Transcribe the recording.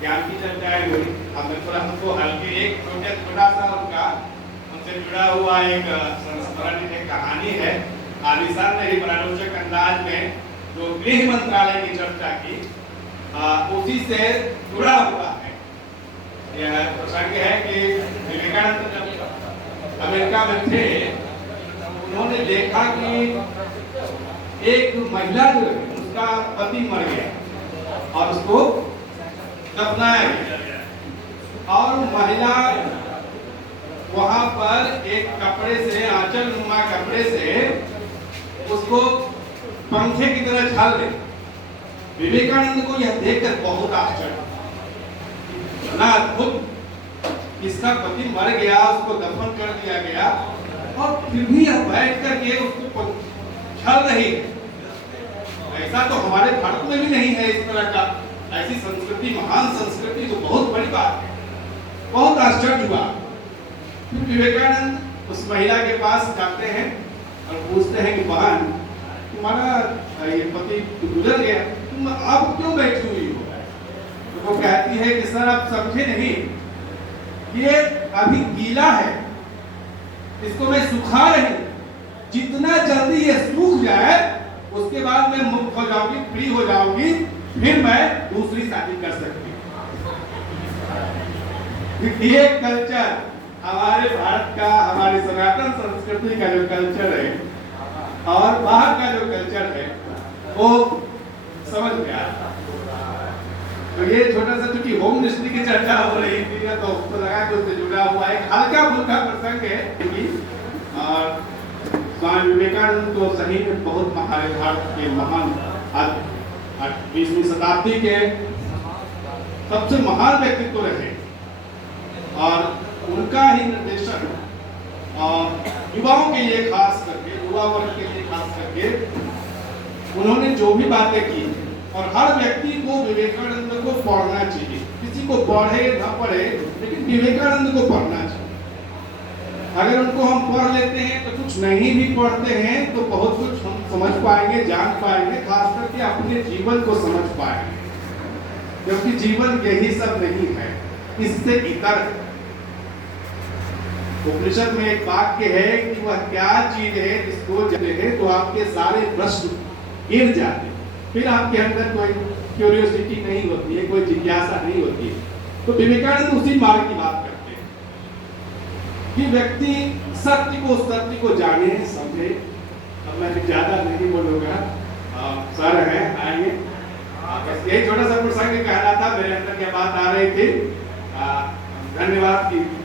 ज्ञान की चर्चाएं हुई। हमने थोड़ा हमको हल्के एक छोटा सा उनका उनसे जुड़ा हुआ एक संस्मरण एक कहानी है। आलिशान ने ही बड़ा रोचक अंदाज में जो गृह मंत्रालय की चर्चा की उसी से जुड़ा हुआ है। यह प्रसंग है कि विवेकानंद जब अमेरिका में थे उन्होंने देखा कि एक महिला जो है उसका पति मर गया और उसको दफनाया गया और महिला वहां पर एक कपड़े से आंचल नुमा कपड़े से उसको पंखे की तरह छाल दे। विवेकानंद को यह देखकर बहुत आश्चर्य ना अद्भुत, इसका पति मर गया उसको दफन कर दिया गया और फिर भी यह बैठ करके उसको छल रही है। ऐसा तो हमारे भारत में भी नहीं है इस तरह का, ऐसी संस्कृति महान संस्कृति तो बहुत बड़ी बात है। बहुत आश्चर्य हुआ। फिर विवेकानंद उस महिला के पास जाते हैं और पूछते हैं कि बहन तुम्हारा ये पति गुजर गया, तुम आप क्यों बैठी हुई हो? तो वो कहती है कि सर आप समझे नहीं, ये अभी गीला है, इसको मैं सुखा रही हूं, जितना जल्दी ये सूख जाए उसके बाद मैं मुक्त हो जाऊंगी, फ्री हो जाऊंगी, फिर मैं दूसरी शादी कर सकती हूँ। ये कल्चर हमारे भारत का, हमारी सनातन संस्कृति का जो कल्चर है और बाहर का जो कल्चर है वो समझ में आता। तो ये छोटा सा चूंकि होम मिनिस्ट्री की चर्चा हो रही थी तो उसको लगा कि उससे जुड़ा हुआ एक हल्का फुल्का प्रसंग है। और स्वामी विवेकानंद तो सही में बहुत हमारे भारत के महान 20वीं शताब्दी के सबसे महान व्यक्तित्व रहे और उनका ही निर्देशन और युवाओं के लिए खास करके, युवा वर्ग के लिए खास करके उन्होंने जो भी बातें की और हर व्यक्ति को विवेकानंद को पढ़ना चाहिए। किसी को पढ़े न पढ़े लेकिन विवेकानंद को पढ़ना चाहिए। अगर उनको हम पढ़ लेते हैं तो कुछ नहीं भी पढ़ते हैं तो बहुत कुछ हम समझ पाएंगे, जान पाएंगे, खास करके अपने जीवन को समझ पाएंगे, क्योंकि जीवन यही सब नहीं है, इससे इतर है। उपनिषद में एक वाक्य है कि वह क्या चीज है जिसको जले तो आपके सारे प्रश्न गिर जाते, फिर आपके अंदर कोई क्यूरियोसिटी नहीं होती है, कोई जिज्ञासा नहीं होती है। तो विवेकानंद उसी मार्ग की बात करते हैं कि व्यक्ति सत्य को जाने समझे। अब मैं ज्यादा नहीं बोलूंगा, सर हैं आएंगे, यही छोटा सा प्रसंग कहना था, मेरे अंदर क्या बात आ रही थी। धन्यवाद की